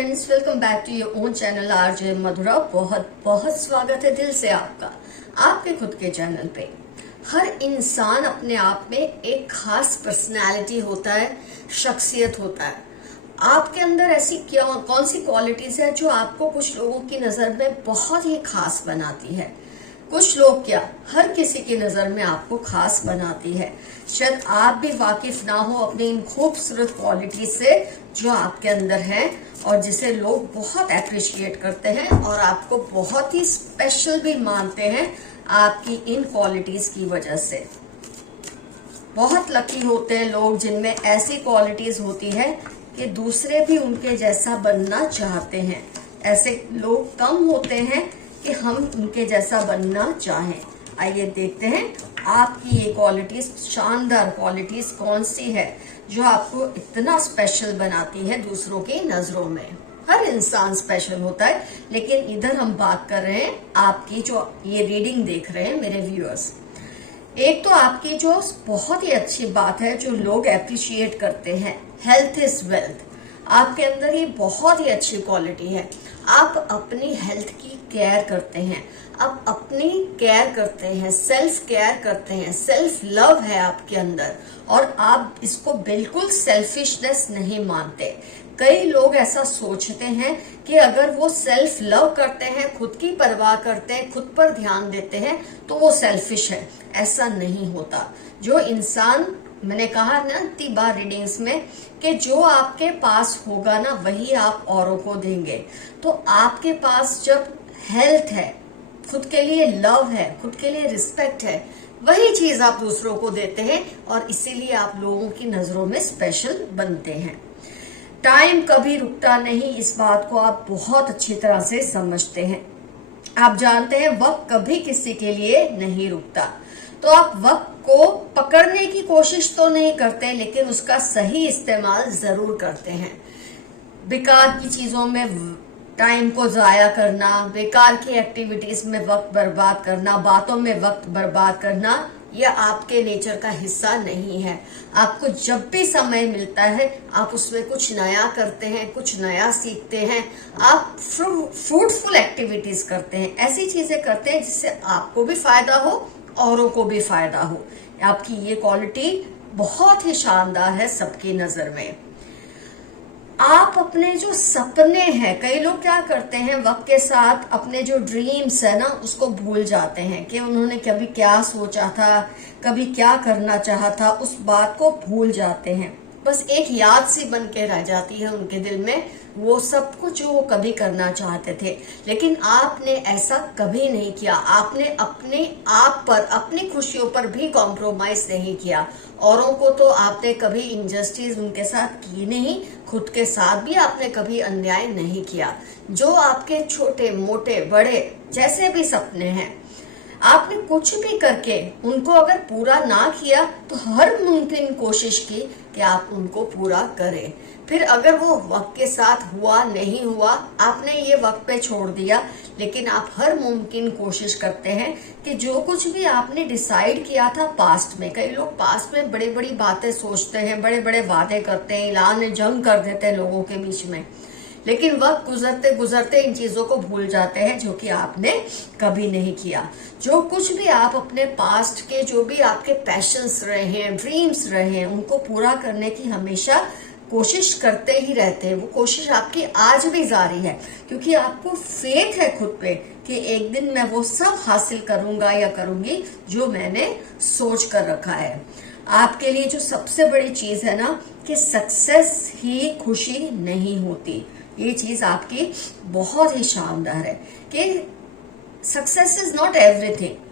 Friends, welcome back to your own channel RJ Madhura. बहुत बहुत स्वागत है दिल से आपका आपके खुद के चैनल पे। हर इंसान अपने आप में एक खास पर्सनालिटी होता है, शख्सियत होता है। आपके अंदर ऐसी कौन सी क्वालिटीज है जो आपको कुछ लोगों की नजर में बहुत ही खास बनाती है। कुछ लोग क्या, हर किसी की नजर में आपको खास बनाती है। शायद आप भी वाकिफ ना हो अपनी इन खूबसूरत क्वालिटी से जो आपके अंदर है और जिसे लोग बहुत अप्रिशिएट करते हैं और आपको बहुत ही स्पेशल भी मानते हैं आपकी इन क्वालिटीज की वजह से। बहुत लकी होते हैं लोग जिनमें ऐसी क्वालिटीज होती है कि दूसरे भी उनके जैसा बनना चाहते हैं। ऐसे लोग कम होते हैं कि हम उनके जैसा बनना चाहें। आइए देखते हैं आपकी ये क्वालिटीज, शानदार क्वालिटीज कौन सी है जो आपको इतना स्पेशल बनाती है दूसरों की नजरों में। हर इंसान स्पेशल होता है, लेकिन इधर हम बात कर रहे हैं आपकी जो ये रीडिंग देख रहे हैं मेरे व्यूअर्स। एक तो आपकी जो बहुत ही अच्छी बात है जो लोग एप्रिशिएट करते हैं, हेल्थ इज वेल्थ। आपके अंदर ये बहुत ही अच्छी क्वालिटी है। आप अपनी हेल्थ की केयर करते हैं, आप अपनी केयर करते हैं, सेल्फ केयर करते हैं, सेल्फ लव है आपके अंदर और आप इसको बिल्कुल सेल्फिशनेस नहीं मानते। कई लोग ऐसा सोचते हैं कि अगर वो सेल्फ लव करते हैं, खुद की परवाह करते हैं, खुद पर ध्यान देते हैं तो वो सेल्फिश है। ऐसा नहीं होता। जो इंसान, मैंने कहा ना इतनी बार रीडिंग्स में कि जो आपके पास होगा ना वही आप औरों को देंगे। तो आपके पास जब हेल्थ है, खुद के लिए लव है, खुद के लिए रिस्पेक्ट है, वही चीज आप दूसरों को देते हैं और इसीलिए आप लोगों की नजरों में स्पेशल बनते हैं। टाइम कभी रुकता नहीं, इस बात को आप बहुत अच्छी तरह से समझते हैं। आप जानते हैं वक्त कभी किसी के लिए नहीं रुकता। तो आप वक्त को पकड़ने की कोशिश तो नहीं करते, लेकिन उसका सही इस्तेमाल जरूर करते हैं। बेकार की चीजों में टाइम को जाया करना, बेकार की एक्टिविटीज में वक्त बर्बाद करना, बातों में वक्त बर्बाद करना, यह आपके नेचर का हिस्सा नहीं है। आपको जब भी समय मिलता है आप उसमें कुछ नया करते हैं, कुछ नया सीखते हैं। आप फ्रूटफुल एक्टिविटीज करते हैं, ऐसी चीजें करते हैं जिससे आपको भी फायदा हो, औरों को भी फायदा हो। आपकी ये क्वालिटी बहुत ही शानदार है सबकी नजर में। आप अपने जो सपने हैं, कई लोग क्या करते हैं वक्त के साथ अपने जो ड्रीम्स है ना उसको भूल जाते हैं कि उन्होंने कभी क्या सोचा था, कभी क्या करना चाहा था, उस बात को भूल जाते हैं। बस एक याद सी बन के रह जाती है उनके दिल में वो सब कुछ जो वो कभी करना चाहते थे। लेकिन आपने ऐसा कभी नहीं किया। आपने अपने आप पर, अपनी खुशियों पर भी कॉम्प्रोमाइज नहीं किया। औरों को तो आपने कभी इनजस्टिस उनके साथ की नहीं, खुद के साथ भी आपने कभी अन्याय नहीं किया। जो आपके छोटे मोटे बड़े जैसे भी सपने हैं, आपने कुछ भी करके उनको अगर पूरा ना किया तो हर मुमकिन कोशिश की कि आप उनको पूरा करें। फिर अगर वो वक्त के साथ हुआ नहीं हुआ, आपने ये वक्त पे छोड़ दिया, लेकिन आप हर मुमकिन कोशिश करते हैं कि जो कुछ भी आपने डिसाइड किया था पास्ट में। कई लोग पास्ट में बड़ी बड़ी बातें सोचते हैं, बड़े बड़े वादे करते हैं, ऐलान जंग कर देते हैं लोगों के बीच में, लेकिन वक्त गुजरते गुजरते इन चीजों को भूल जाते हैं जो कि आपने कभी नहीं किया। जो कुछ भी आप अपने पास्ट के, जो भी आपके पैशंस रहे हैं, ड्रीम्स रहे हैं, उनको पूरा करने की हमेशा कोशिश करते ही रहते हैं। वो कोशिश आपकी आज भी जारी है क्योंकि आपको फेथ है खुद पे कि एक दिन मैं वो सब हासिल करूंगा या करूंगी जो मैंने सोच कर रखा है। आपके लिए जो सबसे बड़ी चीज है ना कि सक्सेस ही खुशी नहीं होती। ये चीज आपकी बहुत ही शानदार है कि success is not everything.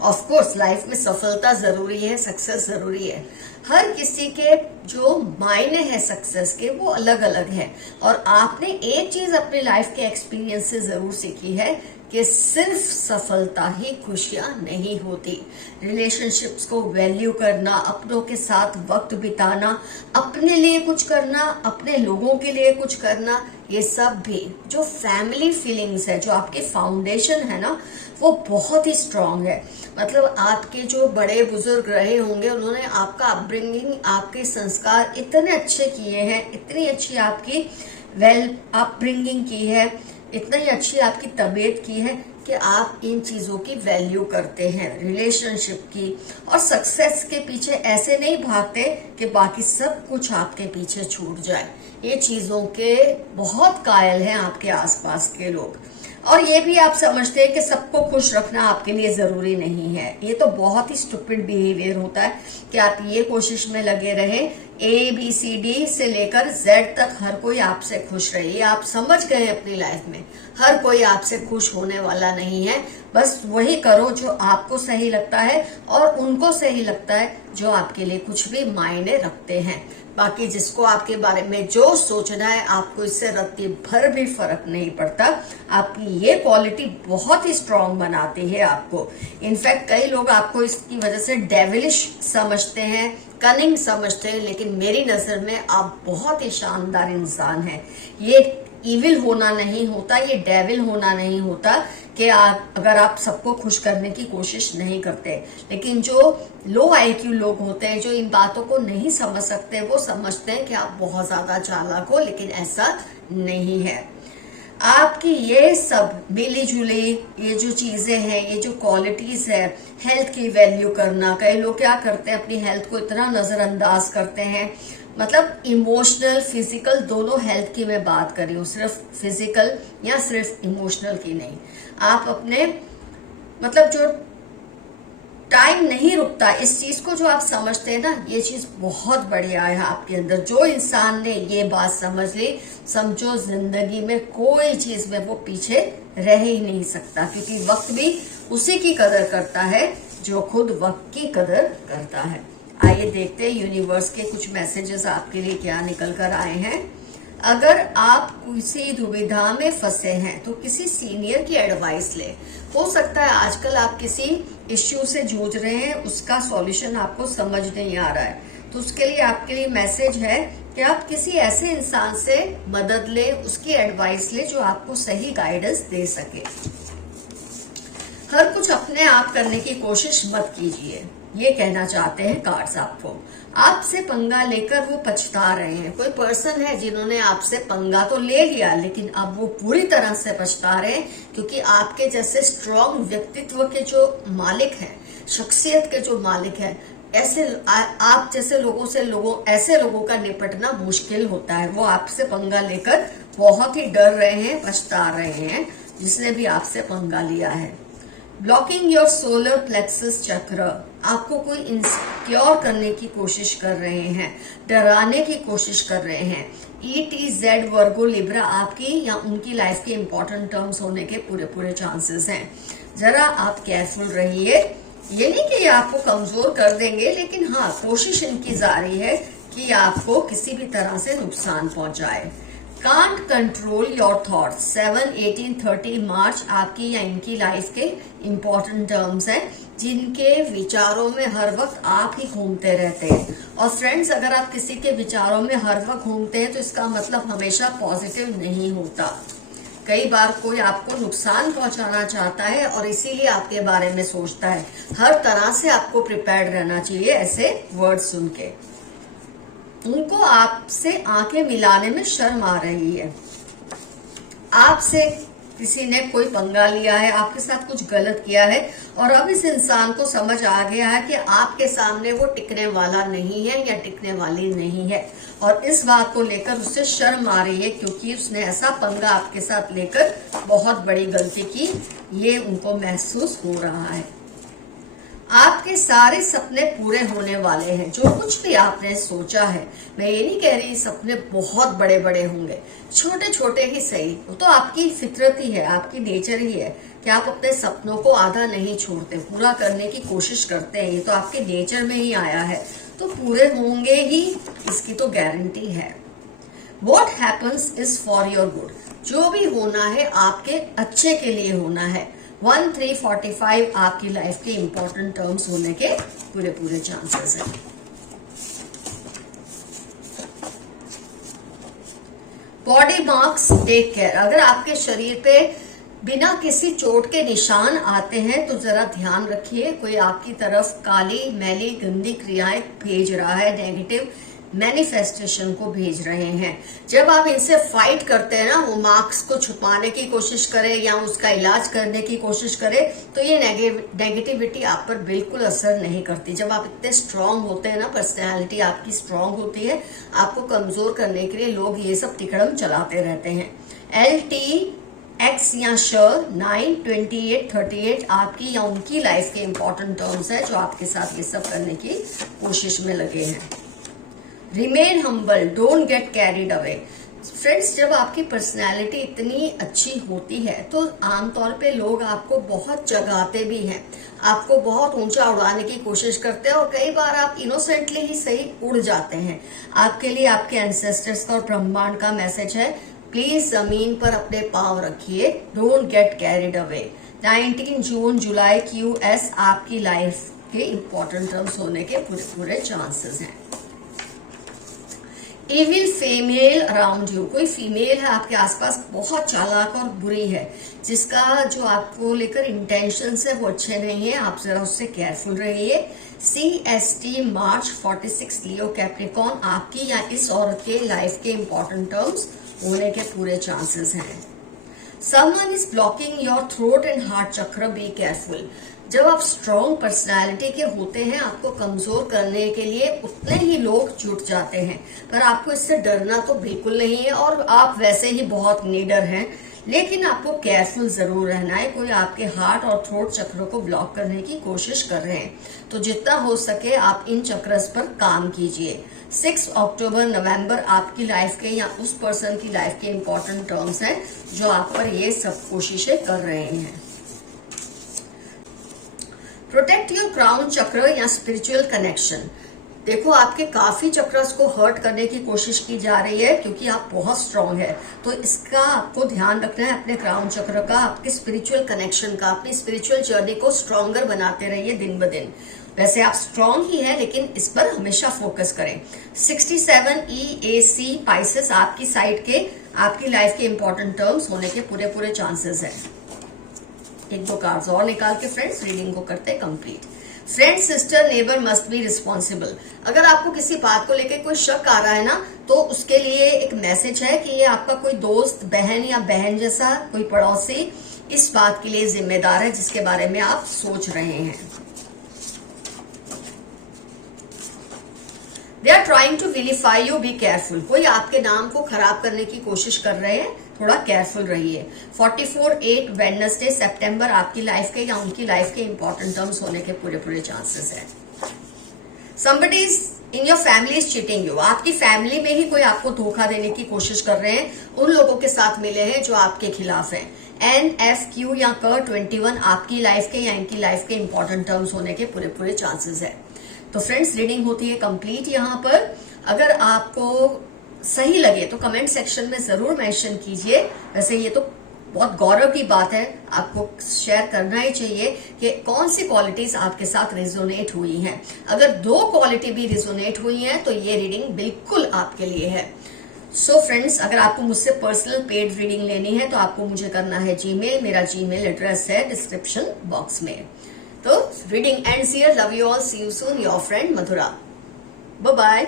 Of course life में सफलता जरूरी है, सक्सेस जरूरी है। हर किसी के जो मायने हैं सक्सेस के वो अलग अलग है। और आपने एक चीज अपनी लाइफ के एक्सपीरियंस से जरूर सीखी है कि सिर्फ सफलता ही खुशियां नहीं होती। रिलेशनशिप्स को वैल्यू करना, अपनों के साथ वक्त बिताना, अपने लिए कुछ करना, अपने लोगों के लिए कुछ करना, ये सब भी जो फैमिली फीलिंग्स है, जो आपके फाउंडेशन है ना, वो बहुत ही स्ट्रांग है। मतलब आपके जो बड़े बुजुर्ग रहे होंगे उन्होंने आपका अपब्रिंगिंग, आपके संस्कार इतने अच्छे किए हैं, इतनी अच्छी आपकी वेल अपब्रिंगिंग की है, इतनी अच्छी आपकी तबीयत की है कि आप इन चीजों की वैल्यू करते हैं, रिलेशनशिप की, और सक्सेस के पीछे ऐसे नहीं भागते कि बाकी सब कुछ आपके पीछे छूट जाए। ये चीजों के बहुत कायल हैं आपके आसपास के लोग, और ये भी आप समझते हैं कि सबको खुश रखना आपके लिए जरूरी नहीं है। ये तो बहुत ही स्टूपिड बिहेवियर होता है कि आप ये कोशिश में लगे रहें ABCD से लेकर Z तक हर कोई आपसे खुश रहे। ये आप समझ गए अपनी लाइफ में हर कोई आपसे खुश होने वाला नहीं है। बस वही करो जो आपको सही लगता है और उनको सही लगता है जो आपके लिए कुछ भी मायने रखते हैं। बाकी जिसको आपके बारे में जो सोचना है आपको इससे रत्ती भर भी फर्क नहीं पड़ता। आपकी ये क्वालिटी बहुत ही स्ट्रांग बनाती है आपको। इनफैक्ट कई लोग आपको इसकी वजह से डेविलिश समझते हैं, कनिंग समझते हैं, लेकिन मेरी नजर में आप बहुत ही शानदार इंसान हैं। ये इविल होना नहीं होता, ये डेविल होना नहीं होता कि अगर आप सबको खुश करने की कोशिश नहीं करते। लेकिन जो लो IQ लोग होते हैं, जो इन बातों को नहीं समझ सकते, वो समझते हैं कि आप बहुत ज्यादा चालाक हो, लेकिन ऐसा नहीं है। आपकी ये सब मिली जुली ये जो चीजें हैं, ये जो क्वालिटीज है, हेल्थ की वैल्यू करना, कई लोग क्या करते हैं अपनी हेल्थ को इतना नजरअंदाज करते हैं, मतलब इमोशनल फिजिकल दोनों हेल्थ की मैं बात कर रही हूँ, सिर्फ फिजिकल या सिर्फ इमोशनल की नहीं। आप अपने मतलब जो टाइम नहीं रुकता, इस चीज को जो आप समझते हैं ना, ये चीज बहुत बढ़िया है आपके अंदर। जो इंसान ने ये बात समझ ली, समझो जिंदगी में कोई चीज में वो पीछे रह ही नहीं सकता, क्योंकि वक्त भी उसी की कदर करता है जो खुद वक्त की कदर करता है। आइए देखते हैं यूनिवर्स के कुछ मैसेजेस आपके लिए क्या निकल कर आए हैं। अगर आप किसी दुविधा में फंसे हैं तो किसी सीनियर की एडवाइस ले। हो सकता है आजकल आप किसी इश्यू से जूझ रहे हैं, उसका सॉल्यूशन आपको समझ नहीं आ रहा है, तो उसके लिए आपके लिए मैसेज है कि आप किसी ऐसे इंसान से मदद ले, उसकी एडवाइस ले जो आपको सही गाइडेंस दे सके। हर कुछ अपने आप करने की कोशिश मत कीजिए, ये कहना चाहते हैं कार्ड्स आपको। आपसे पंगा लेकर वो पछता रहे हैं। कोई पर्सन है जिन्होंने आपसे पंगा तो ले लिया, लेकिन अब वो पूरी तरह से पछता रहे हैं, क्योंकि आपके जैसे स्ट्रांग व्यक्तित्व के जो मालिक हैं, शख्सियत के जो मालिक हैं, ऐसे आप जैसे ऐसे लोगों का निपटना मुश्किल होता है। वो आपसे पंगा लेकर बहुत ही डर रहे हैं, पछता रहे हैं, जिसने भी आपसे पंगा लिया है। ब्लॉकिंग योर सोलर प्लेक्सस चक्र, आपको कोई इनसिक्योर करने की कोशिश कर रहे हैं, डराने की कोशिश कर रहे हैं। ETZ वर्गो लिब्रा आपकी या उनकी लाइफ के इंपॉर्टेंट टर्म्स होने के पूरे चांसेस हैं। जरा आप केयरफुल रहिए। ये नहीं कि ये आपको कमजोर कर देंगे, लेकिन हाँ, कोशिश इनकी जारी है कि आपको किसी भी तरह से नुकसान पहुंचाए। कांट कंट्रोल योर थॉट्स 7, 18, 30 मार्च आपकी या इनकी लाइफ के इंपॉर्टेंट टर्म्स हैं, जिनके विचारों में हर वक्त आप ही घूमते रहते हैं। और फ्रेंड्स, अगर आप किसी के विचारों में हर वक्त घूमते हैं तो इसका मतलब हमेशा पॉजिटिव नहीं होता। कई बार कोई आपको नुकसान पहुंचाना चाहता है और इसीलिए आपके बारे में सोचता है। हर तरह से आपको प्रिपेयर्ड रहना चाहिए ऐसे वर्ड सुन के। उनको आपसे आंखें मिलाने में शर्म आ रही है। आपसे किसी ने कोई पंगा लिया है, आपके साथ कुछ गलत किया है, और अब इस इंसान को समझ आ गया है कि आपके सामने वो टिकने वाला नहीं है या टिकने वाली नहीं है, और इस बात को लेकर उससे शर्म आ रही है, क्योंकि उसने ऐसा पंगा आपके साथ लेकर बहुत बड़ी गलती की। ये उनको महसूस हो रहा है। आपके सारे सपने पूरे होने वाले हैं। जो कुछ भी आपने सोचा है, मैं ये नहीं कह रही सपने बहुत बड़े बड़े होंगे, छोटे छोटे ही सही। वो तो आपकी फितरत ही है, आपकी नेचर ही है कि आप अपने सपनों को आधा नहीं छोड़ते, पूरा करने की कोशिश करते हैं। ये तो आपके नेचर में ही आया है, तो पूरे होंगे ही, इसकी तो गारंटी है। What happens is for your good, जो भी होना है आपके अच्छे के लिए होना है। 1, 3, 45 आपकी लाइफ के इंपॉर्टेंट टर्म्स होने के पूरे चांसेस हैं। Body marks, take care. अगर आपके शरीर पे बिना किसी चोट के निशान आते हैं तो जरा ध्यान रखिए। कोई आपकी तरफ काली मैली गंदी क्रियाएं भेज रहा है, नेगेटिव मैनिफेस्टेशन को भेज रहे हैं। जब आप इनसे फाइट करते हैं ना, वो मार्क्स को छुपाने की कोशिश करे या उसका इलाज करने की कोशिश करे, तो ये नेगेटिविटी आप पर बिल्कुल असर नहीं करती। जब आप इतने स्ट्रांग होते हैं ना, पर्सनैलिटी आपकी स्ट्रांग होती है, आपको कमजोर करने के लिए लोग ये सब तिकड़म चलाते रहते हैं। LTX या श 9, 28, 38 आपकी या उनकी लाइफ के इंपॉर्टेंट टर्म्स है जो आपके साथ ये सब करने की कोशिश में लगे हैं। Remain humble, don't get carried away. Friends, जब आपकी पर्सनैलिटी इतनी अच्छी होती है तो आमतौर पे लोग आपको बहुत जगाते भी हैं, आपको बहुत ऊंचा उड़ाने की कोशिश करते हैं और कई बार आप इनोसेंटली ही सही उड़ जाते हैं। आपके लिए आपके एंसेस्टर्स का और ब्रह्मांड का मैसेज है, प्लीज जमीन पर अपने पांव रखिए, don't get carried away. 19 June July QS आपकी लाइफ के इंपॉर्टेंट टर्म्स होने के पूरे चांसेस हैं। इविल फीमेल अराउंड यू, कोई फीमेल है आपके आसपास बहुत चालाक और बुरी है, जिसका जो आपको लेकर इंटेंशन है वो अच्छे नहीं है, आप जरा उससे केयरफुल रहिए। CST मार्च 46 लियो कैप्रिकॉन आपकी या इस औरत के लाइफ के इंपॉर्टेंट टर्म्स होने के पूरे चांसेस हैं। Someone is blocking your throat and heart chakra, be careful। जब आप स्ट्रॉन्ग पर्सनालिटी के होते हैं, आपको कमजोर करने के लिए उतने ही लोग जुट जाते हैं, पर आपको इससे डरना तो बिल्कुल नहीं है और आप वैसे ही बहुत नीडर हैं, लेकिन आपको केयरफुल जरूर रहना है। कोई आपके हार्ट और थ्रोट चक्र को ब्लॉक करने की कोशिश कर रहे हैं, तो जितना हो सके आप इन चक्रस पर काम कीजिए। 6 अक्टूबर नवंबर आपकी लाइफ के या उस पर्सन की लाइफ के इंपॉर्टेंट टर्म्स हैं जो आप पर ये सब कोशिशें कर रहे हैं। प्रोटेक्ट योर क्राउन चक्र या स्पिरिचुअल कनेक्शन। देखो, आपके काफी चक्रस को हर्ट करने की कोशिश की जा रही है क्योंकि आप बहुत स्ट्रांग है, तो इसका आपको ध्यान रखना है, अपने क्राउन चक्र का, आपके स्पिरिचुअल कनेक्शन का। अपनी स्पिरिचुअल जर्नी को स्ट्रांगर बनाते रहिए दिन ब दिन। वैसे आप स्ट्रांग ही है, लेकिन इस पर हमेशा फोकस करें। 67 EAC पाइसेस आपकी साइड के आपकी लाइफ के इंपॉर्टेंट टर्म्स होने के पूरे चांसेस है। एक दो कार्ड्स और निकाल के फ्रेंड्स रीडिंग को करते complete. Friend, sister, neighbour must be responsible. अगर आपको किसी बात को लेकर कोई शक आ रहा है ना, तो उसके लिए एक मैसेज है कि ये आपका कोई दोस्त, बहन या बहन जैसा कोई पड़ोसी इस बात के लिए जिम्मेदार है जिसके बारे में आप सोच रहे हैं। They are trying to vilify you, be careful. कोई आपके नाम को खराब करने की कोशिश कर रहे हैं, थोड़ा केयरफुल रहिए। 44/8 वेडनेसडे सितंबर आपकी लाइफ के या उनकी लाइफ के इंपॉर्टेंट टर्म्स होने के पूरे चांसेस है। somebody is in your family is cheating you। आपकी फैमिली में ही कोई आपको धोखा देने की कोशिश कर रहे हैं, उन लोगों के साथ मिले हैं जो आपके खिलाफ हैं। NFQ या क 21 आपकी लाइफ के या इनकी लाइफ के इंपॉर्टेंट टर्म्स होने के पूरे चांसेस है। तो फ्रेंड्स, रीडिंग होती है कंप्लीट यहाँ पर। अगर आपको सही लगे तो कमेंट सेक्शन में जरूर मेंशन कीजिए। वैसे ये तो बहुत गौरव की बात है, आपको शेयर करना ही चाहिए कि कौन सी क्वालिटीज आपके साथ रिजोनेट हुई हैं। अगर 2 क्वालिटी भी रिजोनेट हुई हैं तो ये रीडिंग बिल्कुल आपके लिए है। सो फ्रेंड्स, अगर आपको मुझसे पर्सनल पेड रीडिंग लेनी है तो आपको मुझे करना है जीमेल। मेरा जीमेल एड्रेस है डिस्क्रिप्शन बॉक्स में। तो reading ends here. Love you all, see you soon, your friend Madhura. Bye bye.